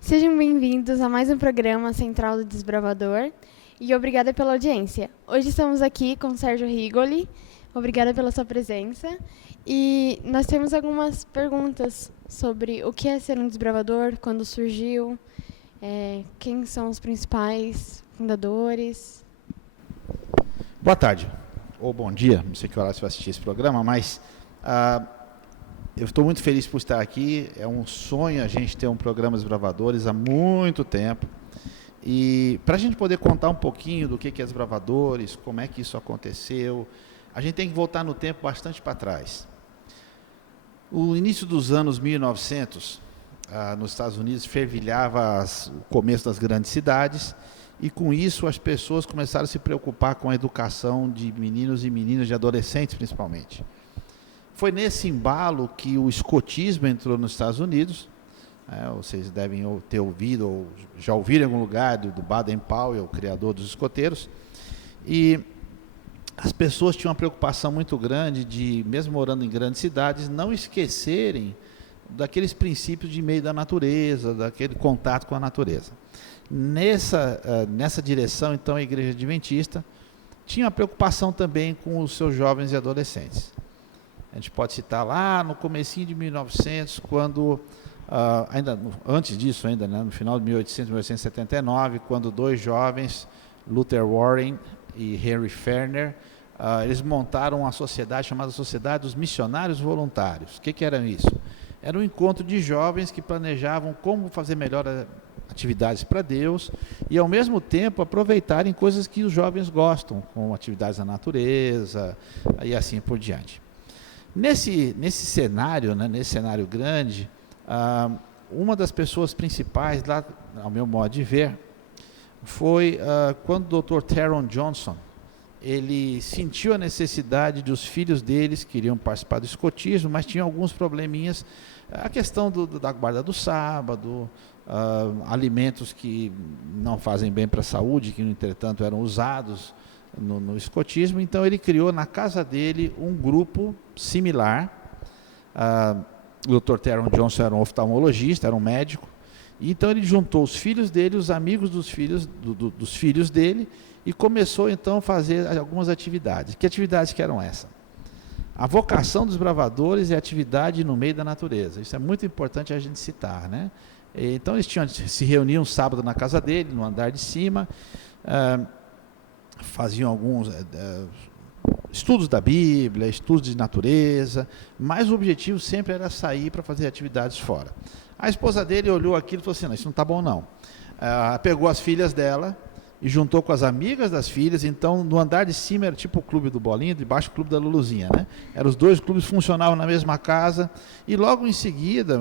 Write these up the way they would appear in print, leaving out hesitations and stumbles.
Sejam bem-vindos a mais um programa Central do Desbravador e obrigada pela audiência. Hoje estamos aqui com o Sérgio Rigoli, obrigada pela sua presença. E nós temos algumas perguntas sobre o que é ser um desbravador, quando surgiu, quem são os principais fundadores. Boa tarde, ou bom dia, não sei que hora você vai assistir esse programa, mas eu estou muito feliz por estar aqui. É um sonho a gente ter um programa Desbravadores há muito tempo. E para a gente poder contar um pouquinho do que é Desbravadores, como é que isso aconteceu, a gente tem que voltar no tempo bastante para trás. O início dos anos 1900, nos Estados Unidos, fervilhava o começo das grandes cidades, e com isso as pessoas começaram a se preocupar com a educação de meninos e meninas, de adolescentes principalmente. Foi nesse embalo que o escotismo entrou nos Estados Unidos. Vocês devem ter ouvido, ou já ouviram em algum lugar, do Baden-Powell, o criador dos escoteiros. E as pessoas tinham uma preocupação muito grande de, mesmo morando em grandes cidades, não esquecerem daqueles princípios de meio da natureza, daquele contato com a natureza. Nessa direção, então, a Igreja Adventista tinha uma preocupação também com os seus jovens e adolescentes. A gente pode citar lá no comecinho de 1900, quando, antes disso ainda, né, no final de 1879, quando dois jovens, Luther Warren e Henry Ferner, eles montaram uma sociedade chamada Sociedade dos Missionários Voluntários. O que era isso? Era um encontro de jovens que planejavam como fazer melhor atividades para Deus e, ao mesmo tempo, aproveitarem coisas que os jovens gostam, como atividades na natureza e assim por diante. Nesse cenário, né, nesse cenário grande, uma das pessoas principais, lá, ao meu modo de ver, foi quando o Dr. Theron Johnson, ele sentiu a necessidade de os filhos deles queriam participar do escotismo, mas tinham alguns probleminhas, a questão da guarda do sábado, alimentos que não fazem bem para a saúde, que, no entretanto, eram usados no escotismo. Então ele criou na casa dele um grupo similar. O Dr. Theron Johnson era um oftalmologista, era um médico, e então ele juntou os filhos dele, os amigos dos filhos dele, e começou então a fazer algumas atividades. Que atividades que eram essas? A vocação dos bravadores é atividade no meio da natureza. Isso é muito importante a gente citar, né? Então eles se reuniam sábado na casa dele, no andar de cima, faziam alguns estudos da Bíblia, estudos de natureza, mas o objetivo sempre era sair para fazer atividades fora. A esposa dele olhou aquilo e falou assim: não, isso não está bom não. Pegou as filhas dela e juntou com as amigas das filhas. Então, no andar de cima era tipo o clube do Bolinha, de baixo o clube da Luluzinha, né? Os dois clubes funcionavam na mesma casa, e logo em seguida,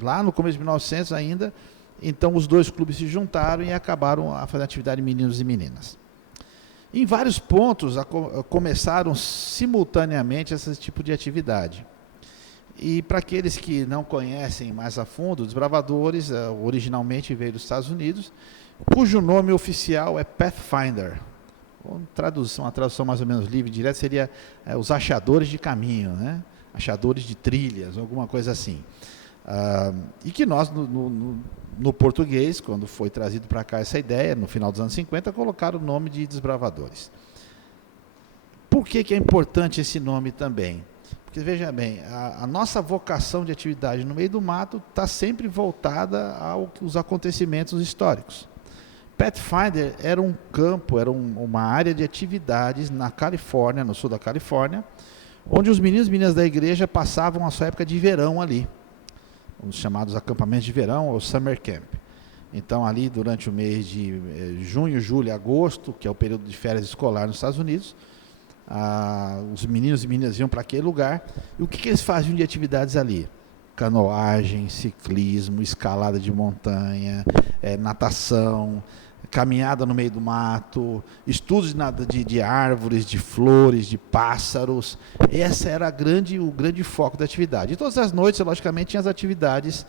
lá no começo de 1900 ainda, então os dois clubes se juntaram e acabaram a fazer atividade de meninos e meninas. Em vários pontos começaram simultaneamente esse tipo de atividade. E para aqueles que não conhecem mais a fundo, os Desbravadores originalmente veio dos Estados Unidos, cujo nome oficial é Pathfinder. Uma tradução mais ou menos livre e direta seria os achadores de caminho, né? Achadores de trilhas, alguma coisa assim. E que nós, no português, quando foi trazido para cá essa ideia, no final dos anos 50, colocaram o nome de Desbravadores. Por que é importante esse nome também? Porque, veja bem, a nossa vocação de atividade no meio do mato está sempre voltada aos acontecimentos históricos. Pathfinder era um campo, era uma área de atividades na Califórnia, no sul da Califórnia, onde os meninos e meninas da igreja passavam a sua época de verão ali, os chamados acampamentos de verão, ou Summer Camp. Então, ali durante o mês de junho, julho e agosto, que é o período de férias escolar nos Estados Unidos, os meninos e meninas iam para aquele lugar. E o que eles faziam de atividades ali? Canoagem, ciclismo, escalada de montanha, natação, caminhada no meio do mato, estudos de árvores, de flores, de pássaros. Esse era o grande foco da atividade. E todas as noites, logicamente, tinha as atividades,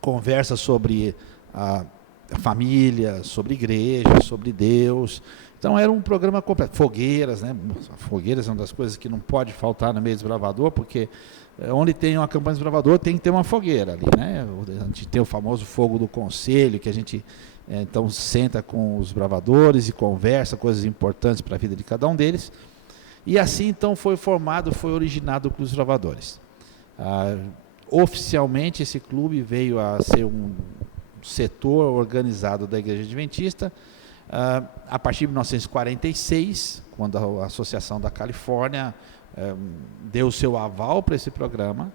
conversas sobre a família, sobre igreja, sobre Deus. Então era um programa completo. Fogueiras, né? Fogueiras é uma das coisas que não pode faltar no meio desbravador, porque onde tem uma campanha desbravador tem que ter uma fogueira ali, né? A gente tem o famoso fogo do conselho, que a gente então senta com os bravadores e conversa coisas importantes para a vida de cada um deles. E assim então foi originado o Clube dos Bravadores. Oficialmente esse clube veio a ser um setor organizado da Igreja Adventista a partir de 1946, quando a Associação da Califórnia deu seu aval para esse programa,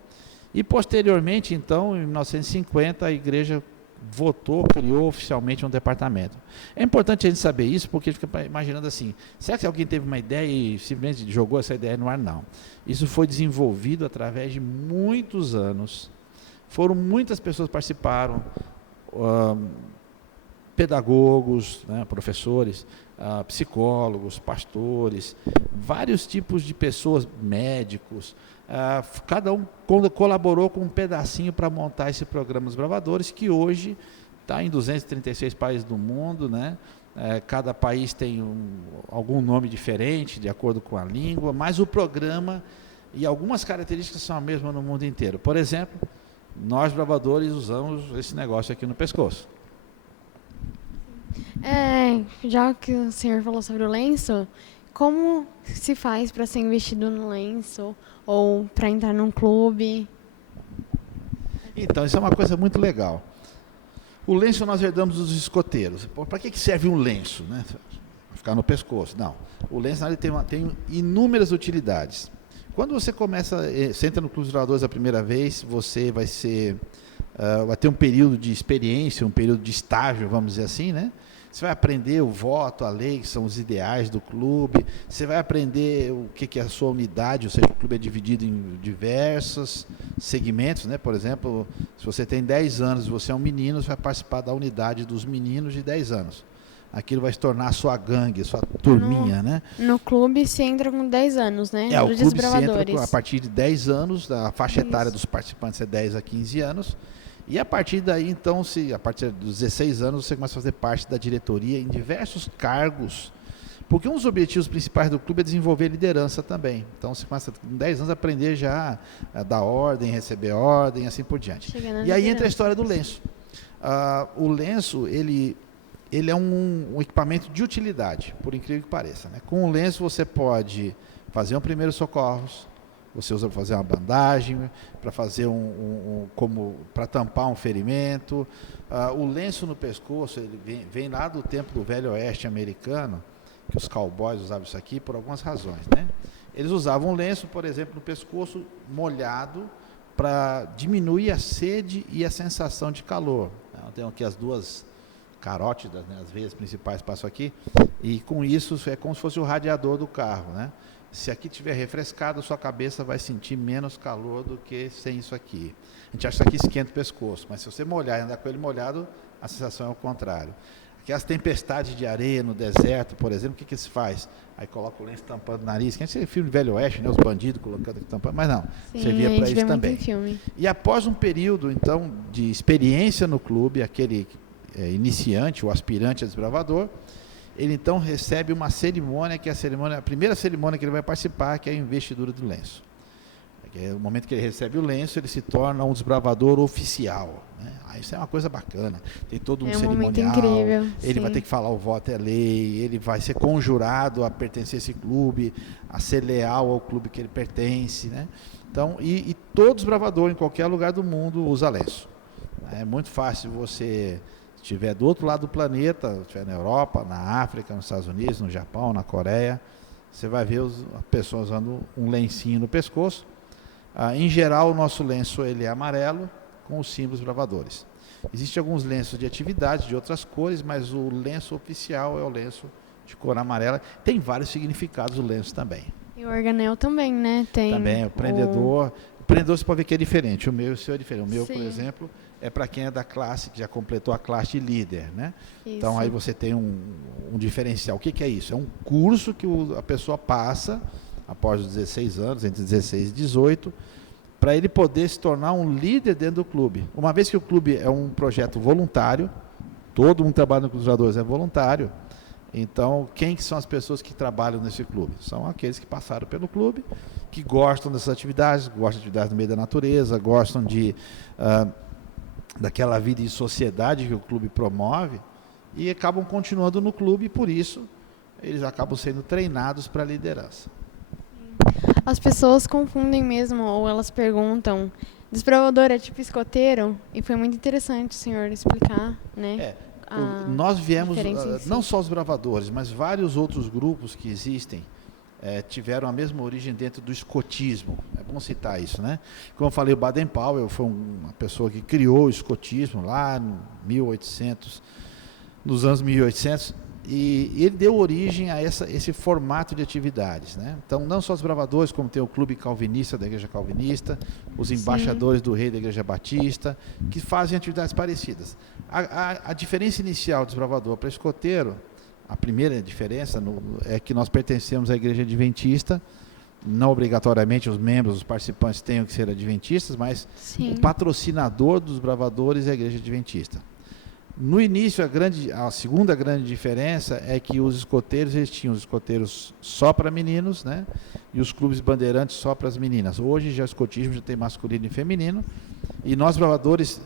e posteriormente, então, em 1950, a igreja criou oficialmente um departamento. É importante a gente saber isso, porque a gente fica imaginando assim, será que alguém teve uma ideia e simplesmente jogou essa ideia no ar? Não. Isso foi desenvolvido através de muitos anos, muitas pessoas participaram, pedagogos, né, professores, psicólogos, pastores, vários tipos de pessoas, médicos, cada um colaborou com um pedacinho para montar esse programa dos Bravadores, que hoje está em 236 países do mundo, né? Cada país tem algum nome diferente, de acordo com a língua, mas o programa e algumas características são as mesmas no mundo inteiro. Por exemplo, nós Bravadores usamos esse negócio aqui no pescoço. Já que o senhor falou sobre o lenço, como se faz para ser investido no lenço ou para entrar num clube? Então, isso é uma coisa muito legal. O lenço nós herdamos dos escoteiros. Para que serve um lenço? Né? Ficar no pescoço. Não. O lenço ele tem inúmeras utilidades. Quando você você entra no Clube dos Bravadores a primeira vez, você vai ter um período de experiência, um período de estágio, vamos dizer assim, né? Você vai aprender o voto, a lei, que são os ideais do clube. Você vai aprender o que é a sua unidade, ou seja, o clube é dividido em diversos segmentos, né? Por exemplo, se você tem 10 anos e você é um menino, você vai participar da unidade dos meninos de 10 anos. Aquilo vai se tornar a sua gangue, a sua turminha, né? No clube se entra com 10 anos, né? O clube se entra a partir de 10 anos, a faixa etária dos participantes é 10 a 15 anos. E a partir daí, então, a partir dos 16 anos, você começa a fazer parte da diretoria em diversos cargos, porque um dos objetivos principais do clube é desenvolver liderança também. Então, você começa com 10 anos a aprender já a dar ordem, receber ordem, assim por diante. E aí entra a história do lenço. O lenço, ele é um equipamento de utilidade, por incrível que pareça, né? Com o lenço você pode fazer um primeiro socorros, você usa para fazer uma bandagem, para fazer para tampar um ferimento. O lenço no pescoço, ele vem lá do tempo do Velho Oeste americano, que os cowboys usavam isso aqui por algumas razões, né? Eles usavam um lenço, por exemplo, no pescoço molhado, para diminuir a sede e a sensação de calor. Tem aqui as duas carótidas, né? As veias principais passam aqui, e com isso é como se fosse o radiador do carro, né? Se aqui estiver refrescado, sua cabeça vai sentir menos calor do que sem isso aqui. A gente acha que isso aqui esquenta o pescoço, mas se você molhar e andar com ele molhado, a sensação é o contrário. Aquelas tempestades de areia no deserto, por exemplo, o que se faz? Aí coloca o lenço tampando o nariz. Quem é filme de Velho Oeste, né? Os bandidos colocando aqui tampando, mas não, servia para isso também. E após um período, então, de experiência no clube, aquele iniciante, o aspirante a desbravador, ele então recebe uma cerimônia, que é a primeira cerimônia que ele vai participar, que é a investidura do lenço. No momento que ele recebe o lenço, ele se torna um desbravador oficial, né? Isso é uma coisa bacana, tem todo um cerimonial, momento incrível, ele vai ter que falar o voto é lei, ele vai ser conjurado a pertencer a esse clube, a ser leal ao clube que ele pertence, né? Então, e todo desbravador em qualquer lugar do mundo usa lenço. É muito fácil você estiver do outro lado do planeta, estiver na Europa, na África, nos Estados Unidos, no Japão, na Coreia, você vai ver as pessoas usando um lencinho no pescoço. Em geral, o nosso lenço ele é amarelo, com os símbolos bravadores. Existem alguns lenços de atividade, de outras cores, mas o lenço oficial é o lenço de cor amarela. Tem vários significados o lenço também. E o organel também, né? Tem também, o prendedor. O prendedor você pode ver que é diferente, o meu e o seu é diferente. O meu, por exemplo, é para quem é da classe, que já completou a classe de líder, né? Isso. Então aí você tem um diferencial. O que é isso? É um curso que a pessoa passa após os 16 anos, entre 16 e 18, para ele poder se tornar um líder dentro do clube. Uma vez que o clube é um projeto voluntário, todo mundo trabalha no Clube dos Bravadores é voluntário, Então, quem que são as pessoas que trabalham nesse clube? São aqueles que passaram pelo clube, que gostam dessas atividades, gostam de atividades no meio da natureza, gostam daquela vida em sociedade que o clube promove e acabam continuando no clube e, por isso, eles acabam sendo treinados para a liderança. As pessoas confundem mesmo, ou elas perguntam, desbravador é tipo escoteiro? E foi muito interessante o senhor explicar, né? Nós viemos, Si. não só os bravadores, mas vários outros grupos que existem, tiveram a mesma origem dentro do escotismo. É bom citar isso, né? Como eu falei, o Baden-Powell foi uma pessoa que criou o escotismo lá nos anos 1800, e ele deu origem a esse formato de atividades, né? Então, não só os bravadores, como tem o Clube Calvinista da Igreja Calvinista, os embaixadores do Rei da Igreja Batista, que fazem atividades parecidas. A diferença inicial do desbravador para escoteiro, a primeira diferença é que nós pertencemos à Igreja Adventista. Não obrigatoriamente os membros, os participantes tenham que ser adventistas, mas o patrocinador dos bravadores é a Igreja Adventista. No início, a segunda grande diferença é que os escoteiros, eles tinham os escoteiros só para meninos, né? E os clubes bandeirantes só para as meninas. Hoje já o escotismo já tem masculino e feminino, e nós bravadores,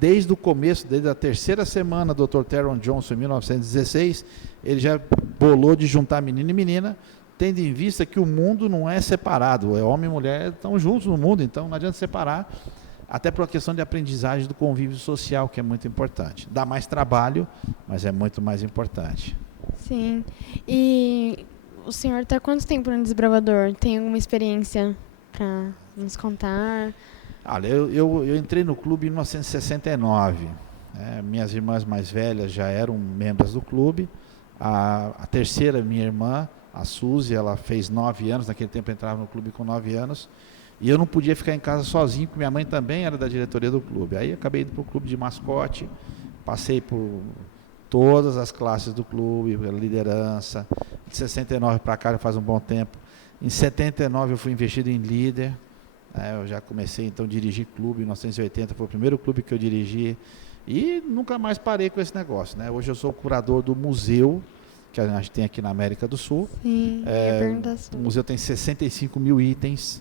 desde o começo, desde a terceira semana do Dr. Teron Johnson, em 1916, ele já bolou de juntar menino e menina, tendo em vista que o mundo não é separado, homem e mulher estão juntos no mundo, então não adianta separar, até por uma questão de aprendizagem do convívio social, que é muito importante. Dá mais trabalho, mas é muito mais importante. Sim. E o senhor está há quanto tempo no desbravador? Tem alguma experiência para nos contar? Olha, eu entrei no clube em 1969. Minhas irmãs mais velhas já eram membros do clube. A terceira, minha irmã, a Suzy, ela fez 9 anos, naquele tempo eu entrava no clube com 9 anos. E eu não podia ficar em casa sozinho, porque minha mãe também era da diretoria do clube. Aí acabei indo para o clube de mascote, passei por todas as classes do clube, pela liderança. De 69 para cá já faz um bom tempo. Em 79 eu fui investido em líder. Eu já comecei então a dirigir clube, em 1980 foi o primeiro clube que eu dirigi. E nunca mais parei com esse negócio, né? Hoje eu sou curador do museu, que a gente tem aqui na América do Sul. Sim, o museu tem 65 mil itens.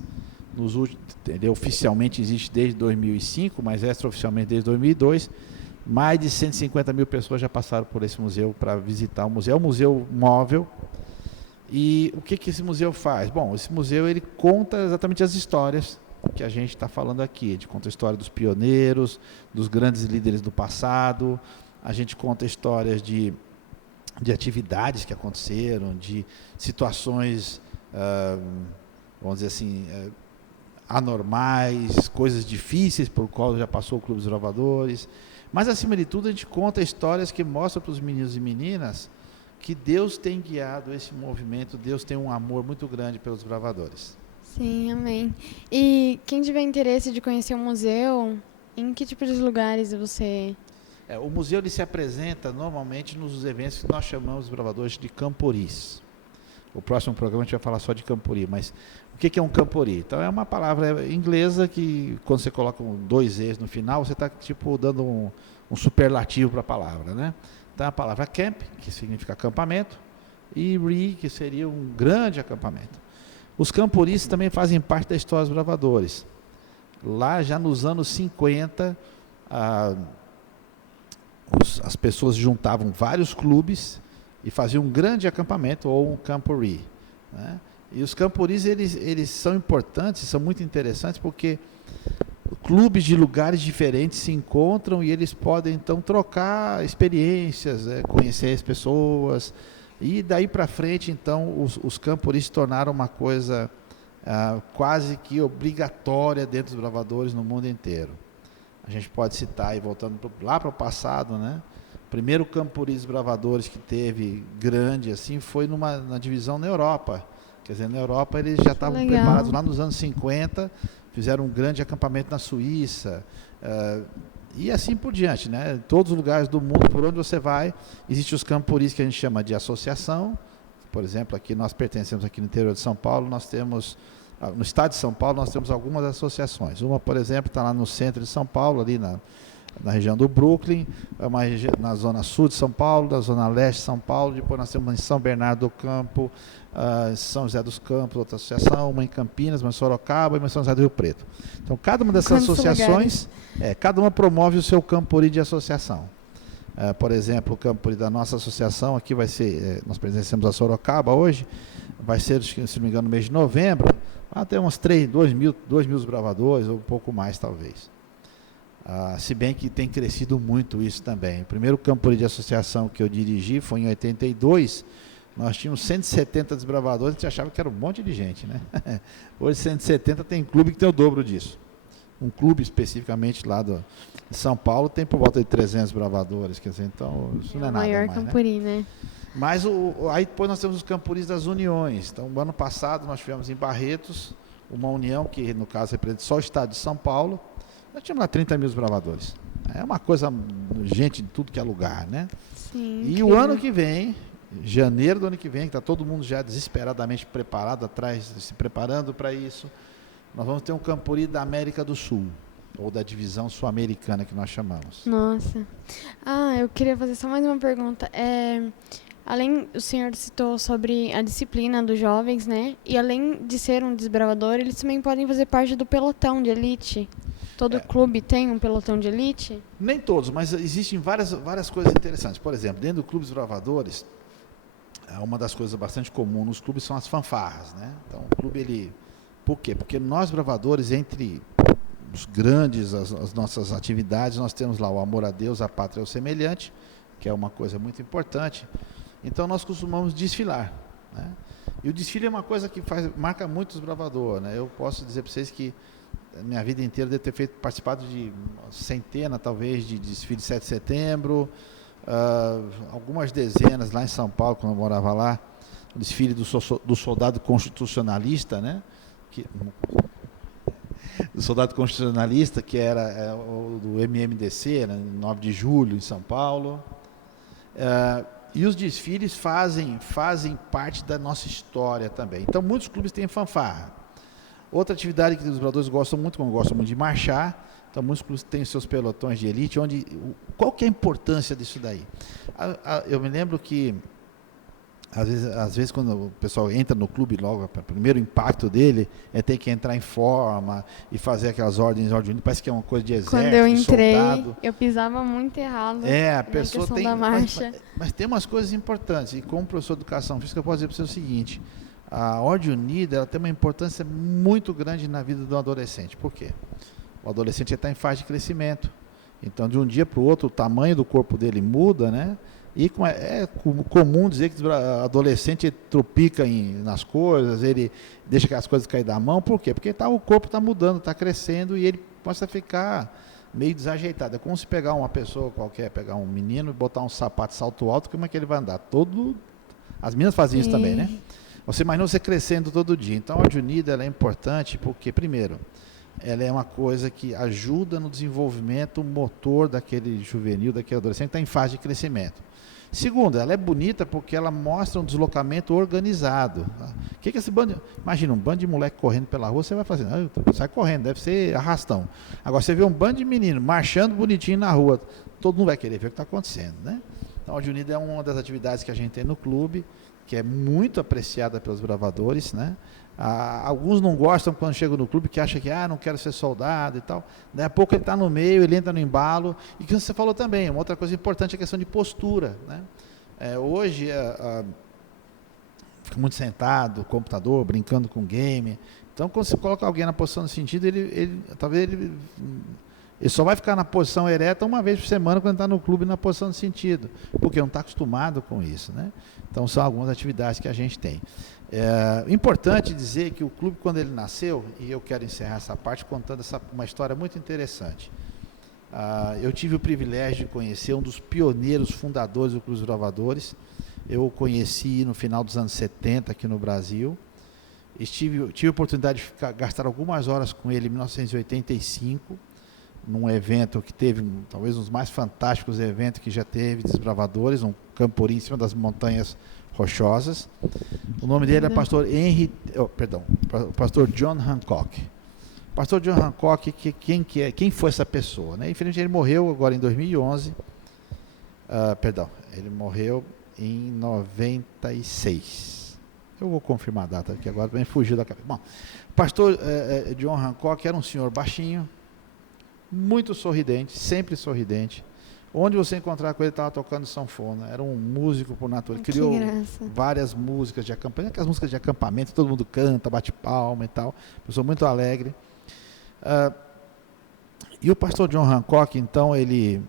Ele oficialmente existe desde 2005, mas extraoficialmente desde 2002. Mais de 150 mil pessoas já passaram por esse museu para visitar o museu. É um museu móvel. E o que esse museu faz? Bom, esse museu ele conta exatamente as histórias que a gente está falando aqui. A gente conta a história dos pioneiros, dos grandes líderes do passado. A gente conta histórias de atividades que aconteceram, de situações, vamos dizer assim, anormais, coisas difíceis por qual já passou o Clube dos Bravadores. Mas, acima de tudo, a gente conta histórias que mostram para os meninos e meninas que Deus tem guiado esse movimento, Deus tem um amor muito grande pelos bravadores. Sim, amém. E quem tiver interesse de conhecer o museu, em que tipo de lugares você... O museu ele se apresenta normalmente nos eventos que nós chamamos de bravadores de camporis. O próximo programa a gente vai falar só de campori, mas o que é um campori? Então é uma palavra inglesa que quando você coloca 2 E's no final, você está tipo dando um superlativo para a palavra, né? Então a palavra camp, que significa acampamento, e re, que seria um grande acampamento. Os camporis também fazem parte da história dos bravadores. Lá já nos anos 50, as pessoas juntavam vários clubes e faziam um grande acampamento ou um camporee, né? E os camporees eles são importantes, são muito interessantes porque clubes de lugares diferentes se encontram e eles podem então trocar experiências, conhecer as pessoas, e daí para frente então os camporees se tornaram uma coisa quase que obrigatória dentro dos bravadores no mundo inteiro. A gente pode citar, e voltando lá para o passado, né? O primeiro camporee dos bravadores que teve grande assim foi na divisão na Europa. Quer dizer, na Europa eles já estavam preparados lá nos anos 50, fizeram um grande acampamento na Suíça, e assim por diante, né? Em todos os lugares do mundo, por onde você vai, existem os camporees que a gente chama de associação. Por exemplo, aqui nós pertencemos aqui no interior de São Paulo, nós temos, no estado de São Paulo, nós temos algumas associações. Uma, por exemplo, está lá no centro de São Paulo, ali na região do Brooklyn, na zona sul de São Paulo, na zona leste de São Paulo, depois nós temos uma em São Bernardo do Campo, São José dos Campos, outra associação, uma em Campinas, uma em Sorocaba e uma em São José do Rio Preto. Então, cada uma dessas associações, cada uma promove o seu Campuri de associação. Por exemplo, o Campuri da nossa associação, aqui vai ser, nós presenciamos a Sorocaba hoje, vai ser, se não me engano, no mês de novembro, vai ter uns 2 mil desbravadores, ou um pouco mais talvez. Se bem que tem crescido muito isso também. O primeiro Campuri de associação que eu dirigi foi em 82, nós tínhamos 170 desbravadores, a gente achava que era um monte de gente, né? Hoje 170 tem clube que tem o dobro disso. Um clube especificamente lá de São Paulo tem por volta de 300 bravadores, quer dizer, então isso não é nada mais, maior Campuri, né? Mas aí depois nós temos os Campuris das uniões. Então, no ano passado nós tivemos em Barretos uma união que, no caso, representa só o estado de São Paulo. Nós tínhamos lá 30 mil bravadores. É uma coisa, gente de tudo que é lugar, né? Sim, e o ano que vem, janeiro do ano que vem, que está todo mundo já desesperadamente preparado, atrás, se preparando para isso, nós vamos ter um Campuri da América do Sul, ou da divisão sul-americana que nós chamamos. Nossa. Eu queria fazer só mais uma pergunta. Além, o senhor citou sobre a disciplina dos jovens, né? E além de ser um desbravador, eles também podem fazer parte do pelotão de elite. Todo clube tem um pelotão de elite? Nem todos, mas existem várias coisas interessantes. Por exemplo, dentro do Clube dos Bravadores, uma das coisas bastante comuns nos clubes são as fanfarras, né? Então, o clube, por quê? Porque nós, bravadores, entre os grandes, as nossas atividades, nós temos lá o amor a Deus, a pátria e o semelhante, que é uma coisa muito importante. Então, nós costumamos desfilar, né? E o desfile é uma coisa que marca muito os bravadores, né? Eu posso dizer para vocês que minha vida inteira devo ter participado de centenas, talvez, de desfile de 7 de setembro, algumas dezenas lá em São Paulo, quando eu morava lá, o desfile do soldado constitucionalista, né? Do soldado constitucionalista, que era o do MMDC, né? 9 de julho, em São Paulo. E os desfiles fazem parte da nossa história também. Então, muitos clubes têm fanfarra. Outra atividade que os bravadores gostam muito, como gostam muito de marchar, então muitos clubes têm seus pelotões de elite, qual que é a importância disso daí? Eu me lembro que, às vezes quando o pessoal entra no clube, logo, o primeiro impacto dele é ter que entrar em forma e fazer aquelas ordens, parece que é uma coisa de exército, quando eu entrei, soldado. Eu pisava muito errado a pessoa tem, da marcha. Mas tem umas coisas importantes, e como professor de educação física eu posso dizer para você o seguinte: a Ordem Unida, ela tem uma importância muito grande na vida do adolescente. Por quê? O adolescente está em fase de crescimento. Então, de um dia para o outro, o tamanho do corpo dele muda, né? E é comum dizer que o adolescente tropica nas coisas, ele deixa as coisas cair da mão. Por quê? Porque o corpo está mudando, está crescendo e ele começa a ficar meio desajeitado. É como se pegar uma pessoa qualquer, pegar um menino e botar um sapato de salto alto, como é que ele vai andar? As meninas fazem isso também, né? Você imagina você crescendo todo dia. Então, a Ordem Unida ela é importante porque, primeiro, ela é uma coisa que ajuda no desenvolvimento motor daquele juvenil, daquele adolescente que está em fase de crescimento. Segundo, ela é bonita porque ela mostra um deslocamento organizado. O que esse bando... Imagina, um bando de moleque correndo pela rua, você vai fazer, sai correndo, deve ser arrastão. Agora, você vê um bando de menino marchando bonitinho na rua, todo mundo vai querer ver o que está acontecendo, né? Então, a Ordem Unida é uma das atividades que a gente tem no clube, que é muito apreciada pelos bravadores, né? Alguns não gostam quando chegam no clube, que acham que não quero ser soldado e tal. Daí a pouco ele está no meio, ele entra no embalo. E que você falou também, uma outra coisa importante é a questão de postura, né? Hoje fica muito sentado, computador, brincando com game. Então, quando você coloca alguém na posição de sentido, talvez ele só vai ficar na posição ereta uma vez por semana quando está no clube na posição de sentido, porque não está acostumado com isso, né? Então, são algumas atividades que a gente tem. Importante dizer que o clube, quando ele nasceu, e eu quero encerrar essa parte contando uma história muito interessante. Eu tive o privilégio de conhecer um dos pioneiros fundadores do Clube dos Bravadores. Eu o conheci no final dos anos 70 aqui no Brasil. Tive a oportunidade de gastar algumas horas com ele em 1985, num evento que teve, talvez um dos mais fantásticos eventos que já teve de desbravadores, um Campuri em cima das montanhas rochosas. O nome dele é pastor John Hancock. Pastor John Hancock, quem foi essa pessoa? Né? Infelizmente, ele morreu agora em 2011. Ele morreu em 96. Eu vou confirmar a data aqui agora, para me fugir da cabeça. Bom, o pastor John Hancock era um senhor baixinho, muito sorridente, sempre sorridente. Onde você encontrar com ele, estava tocando sanfona. Era um músico por natureza. Criou várias músicas de acampamento, aquelas músicas de acampamento, todo mundo canta, bate palma e tal. Pessoa muito alegre. E o pastor John Hancock, então, ele,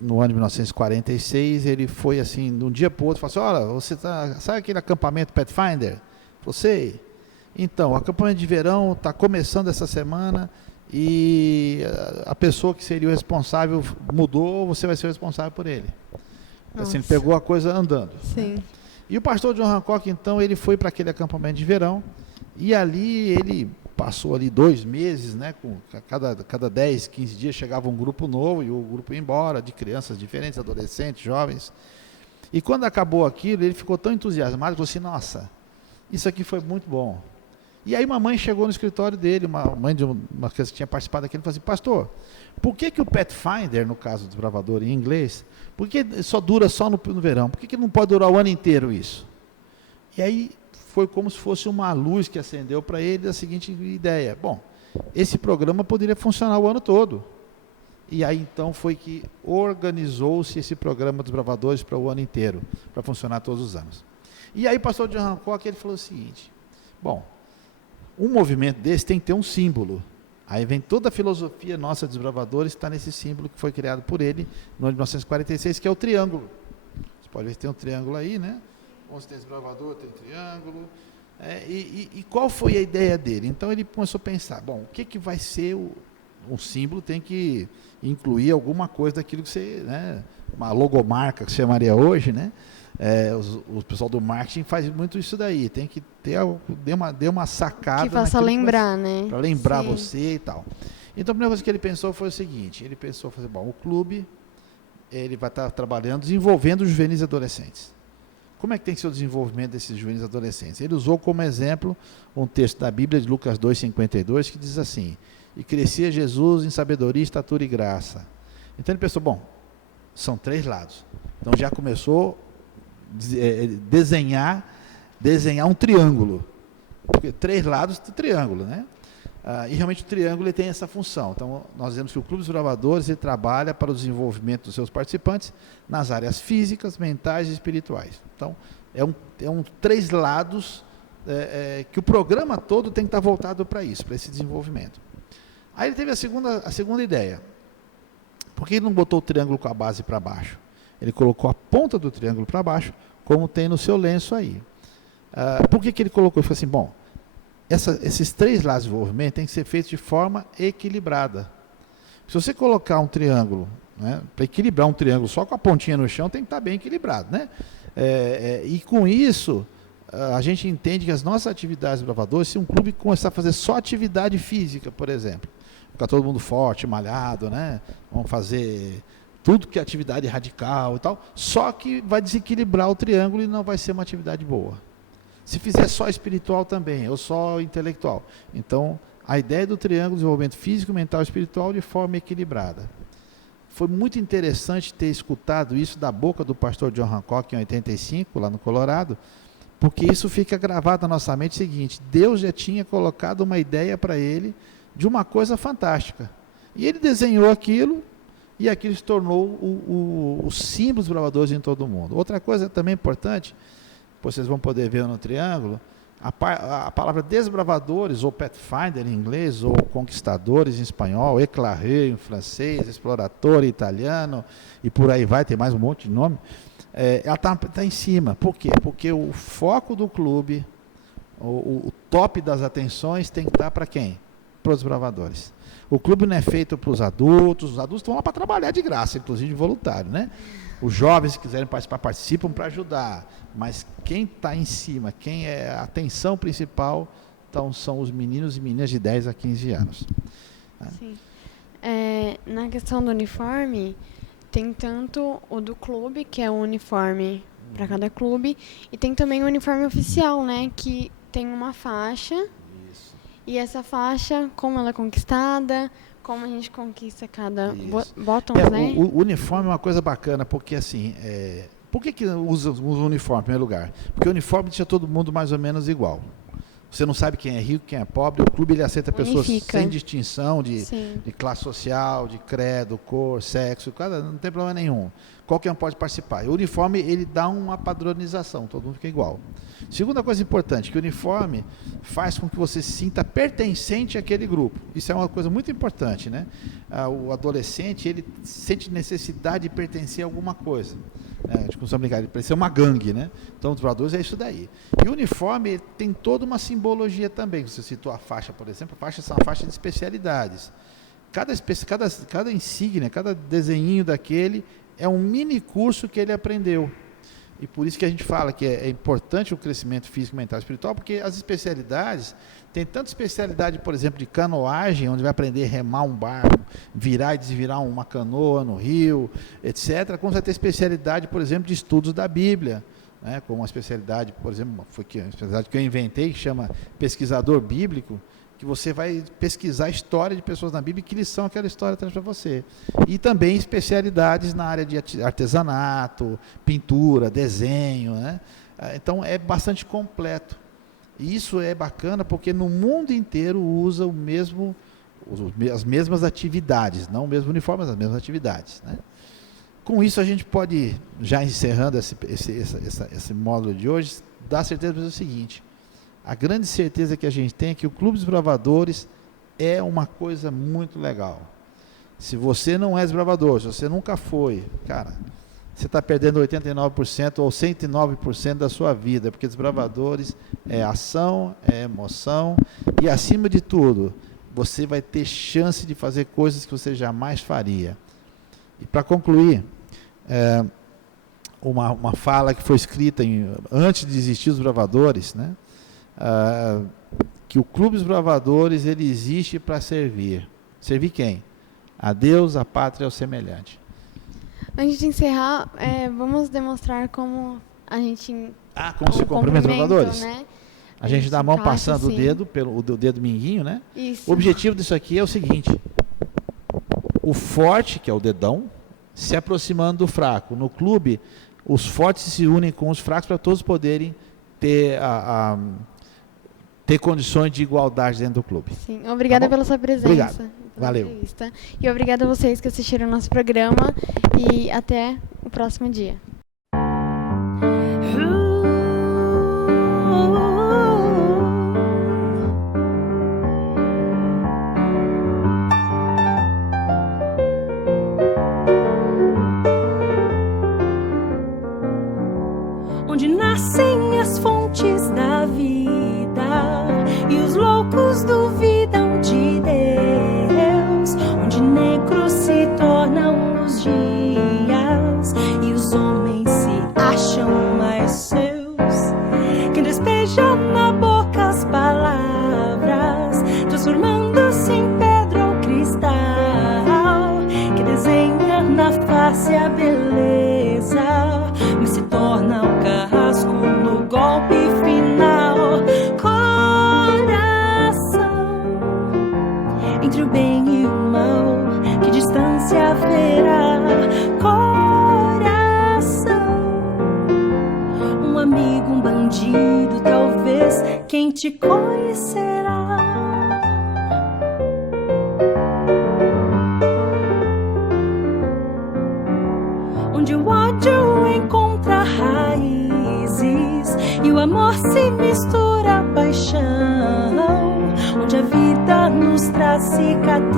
no ano de 1946, ele foi assim, de um dia para o outro, falou assim, olha, sabe aquele acampamento Pathfinder? Você? Então, o acampamento de verão está começando essa semana e a pessoa que seria o responsável mudou, você vai ser o responsável por ele. Assim, ele pegou a coisa andando. Sim. Né? E o pastor John Hancock, então, ele foi para aquele acampamento de verão e ali ele passou ali 2 meses, né, com cada 10, 15 dias chegava um grupo novo e o grupo ia embora, de crianças diferentes, adolescentes, jovens. E quando acabou aquilo, ele ficou tão entusiasmado, falou assim, nossa, isso aqui foi muito bom. E aí uma mãe chegou no escritório dele, uma mãe de uma criança que tinha participado daquilo, falou assim, pastor, por que o Pathfinder, no caso do desbravador em inglês, por que só dura só no verão? Por que não pode durar o ano inteiro isso? E aí foi como se fosse uma luz que acendeu para ele a seguinte ideia, bom, esse programa poderia funcionar o ano todo. E aí então foi que organizou-se esse programa dos bravadores para o ano inteiro, para funcionar todos os anos. E aí o pastor John Hancock, ele falou o seguinte, bom, um movimento desse tem que ter um símbolo. Aí vem toda a filosofia nossa dos bravadores, está nesse símbolo que foi criado por ele no ano de 1946, que é o triângulo. Você pode ver que tem um triângulo aí, né? Onde tem desbravador, tem triângulo. E qual foi a ideia dele? Então ele começou a pensar, bom, o que vai ser um símbolo? Tem que incluir alguma coisa daquilo que você, né, uma logomarca que se chamaria hoje, né? O pessoal do marketing faz muito isso daí, tem que ter dê uma sacada que faça lembrar, né? Para lembrar você e tal. Então a primeira coisa que ele pensou foi o seguinte, ele pensou, bom, o clube ele vai estar trabalhando, desenvolvendo os juvenis adolescentes. Como é que tem que ser o desenvolvimento desses juvenis adolescentes? Ele usou como exemplo um texto da Bíblia de Lucas 2,52, que diz assim, e crescia Jesus em sabedoria, estatura e graça. Então ele pensou, bom, são 3 lados. Então já começou desenhar um triângulo, porque 3 lados de triângulo, né? E realmente o triângulo ele tem essa função. Então nós vemos que o Clube dos Bravadores ele trabalha para o desenvolvimento dos seus participantes nas áreas físicas, mentais e espirituais. Então é um 3 lados que o programa todo tem que estar voltado para isso, para esse desenvolvimento. Aí ele teve a segunda ideia. Por que ele não botou o triângulo com a base para baixo? Ele colocou a ponta do triângulo para baixo, como tem no seu lenço aí. Por que ele colocou? Ele falou assim, bom, esses 3 lados de desenvolvimento têm que ser feitos de forma equilibrada. Se você colocar um triângulo, né, para equilibrar um triângulo só com a pontinha no chão, tem que estar bem equilibrado. Né? E com isso, a gente entende que as nossas atividades bravadores, se um clube começar a fazer só atividade física, por exemplo, ficar todo mundo forte, malhado, né? Vamos fazer tudo que é atividade radical e tal, só que vai desequilibrar o triângulo e não vai ser uma atividade boa. Se fizer só espiritual também, ou só intelectual. Então, a ideia do triângulo, desenvolvimento físico, mental e espiritual de forma equilibrada. Foi muito interessante ter escutado isso da boca do pastor John Hancock em 85, lá no Colorado, porque isso fica gravado na nossa mente o seguinte, Deus já tinha colocado uma ideia para ele de uma coisa fantástica. E ele desenhou aquilo, e aquilo se tornou o símbolo dos bravadores em todo o mundo. Outra coisa também importante, vocês vão poder ver no triângulo, a palavra desbravadores, ou Pathfinder em inglês, ou conquistadores em espanhol, éclaireur em francês, explorador em italiano, e por aí vai, tem mais um monte de nome, ela está em cima. Por quê? Porque o foco do clube, o top das atenções tem que estar para quem? Para os bravadores. O clube não é feito para os adultos estão lá para trabalhar de graça, inclusive de voluntário, né? Os jovens, se quiserem participar, participam para ajudar, mas quem está em cima, quem é a atenção principal, então, são os meninos e meninas de 10 a 15 anos. Sim. Na questão do uniforme, tem tanto o do clube, que é o uniforme para cada clube, e tem também o uniforme oficial, né, que tem uma faixa. Isso. E essa faixa, como ela é conquistada, como a gente conquista cada Isso. bottoms, né? O uniforme é uma coisa bacana, porque assim, por que usa o uniforme em primeiro lugar? Porque o uniforme deixa todo mundo mais ou menos igual. Você não sabe quem é rico, quem é pobre. O clube ele aceita pessoas sem distinção de classe social, de credo, cor, sexo, não tem problema nenhum. Qualquer um pode participar. O uniforme ele dá uma padronização, todo mundo fica igual. Segunda coisa importante, que o uniforme faz com que você se sinta pertencente àquele grupo. Isso é uma coisa muito importante, né? O adolescente ele sente necessidade de pertencer a alguma coisa. A gente costuma brincar, ele parece uma gangue, né? Então, os desbravadores é isso daí. E o uniforme tem toda uma simbologia também. Você citou a faixa, por exemplo. A faixa é uma faixa de especialidades. Cada insígnia, cada desenhinho daquele é um mini curso que ele aprendeu. E por isso que a gente fala que é importante o crescimento físico, mental e espiritual, porque as especialidades, tem tanta especialidade, por exemplo, de canoagem, onde vai aprender a remar um barco, virar e desvirar uma canoa no rio, etc., como vai ter especialidade, por exemplo, de estudos da Bíblia, né? Como uma especialidade, por exemplo, uma especialidade que eu inventei, que chama pesquisador bíblico, que você vai pesquisar a história de pessoas na Bíblia e que lição aquela história traz para você. E também especialidades na área de artesanato, pintura, desenho, né? Então é bastante completo. E isso é bacana porque no mundo inteiro usa as mesmas atividades, não o mesmo uniforme, mas as mesmas atividades, né? Com isso a gente pode, já encerrando esse módulo de hoje, dar certeza para o seguinte: a grande certeza que a gente tem é que o Clube dos Desbravadores é uma coisa muito legal. Se você não é desbravador, se você nunca foi, cara, você está perdendo 89% ou 109% da sua vida, porque desbravadores é ação, é emoção e, acima de tudo, você vai ter chance de fazer coisas que você jamais faria. E para concluir, uma fala que foi escrita antes de existir os desbravadores, né? Que o Clube dos Bravadores ele existe para servir. Servir quem? A Deus, a pátria e ao semelhante. Antes de encerrar, vamos demonstrar como a gente... como se cumprimenta os bravadores? Né? A gente dá a mão passando o dedo, o dedo minguinho, né? Isso. O objetivo disso aqui é o seguinte: o forte, que é o dedão, se aproximando do fraco. No clube, os fortes se unem com os fracos para todos poderem ter condições de igualdade dentro do clube. Sim, obrigada pela sua presença. Obrigado. Valeu. Entrevista. E obrigada a vocês que assistiram ao nosso programa e até o próximo dia. Onde nascem as fontes da vida e os loucos duvidam de Deus, onde negros se tornam os dias e os homens se acham mais seus. Quem despeja na boca as palavras, transformando-se em pedra ou cristal, que desenha na face a beleza, mas se torna um carrasco no golpe final. Entre o bem e o mal, que distância haverá? Coração, um amigo, um bandido, talvez quem te conhecerá. Onde o ódio encontra raízes e o amor se mistura à paixão, onde a vida nos traz cicatrizes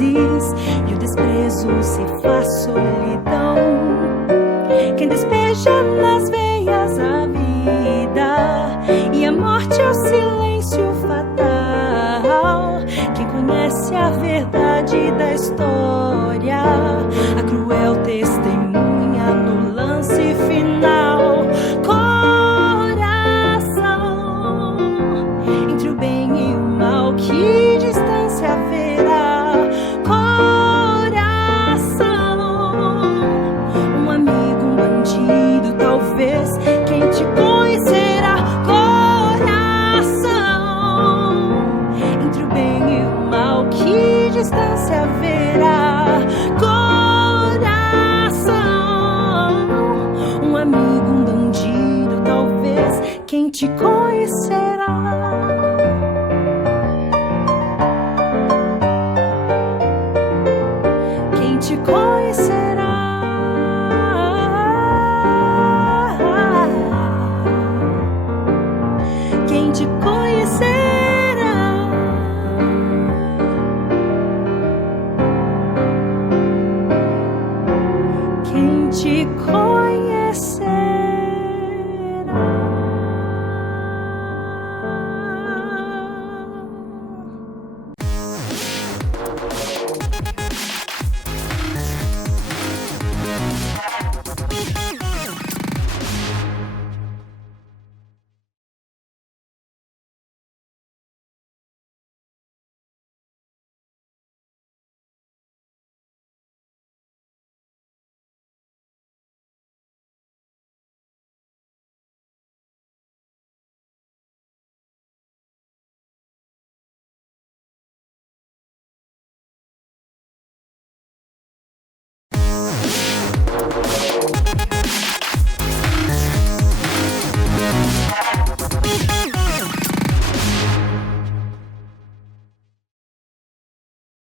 e o desprezo se faz solidão. Quem despeja nas veias a vida e a morte é o silêncio fatal. Quem conhece a verdade da história, a cruel testemunha no lance final. Que distância haverá? Coração, um amigo, um bandido, talvez conhecerá? Quem te conhecerá? Quem te conhecerá?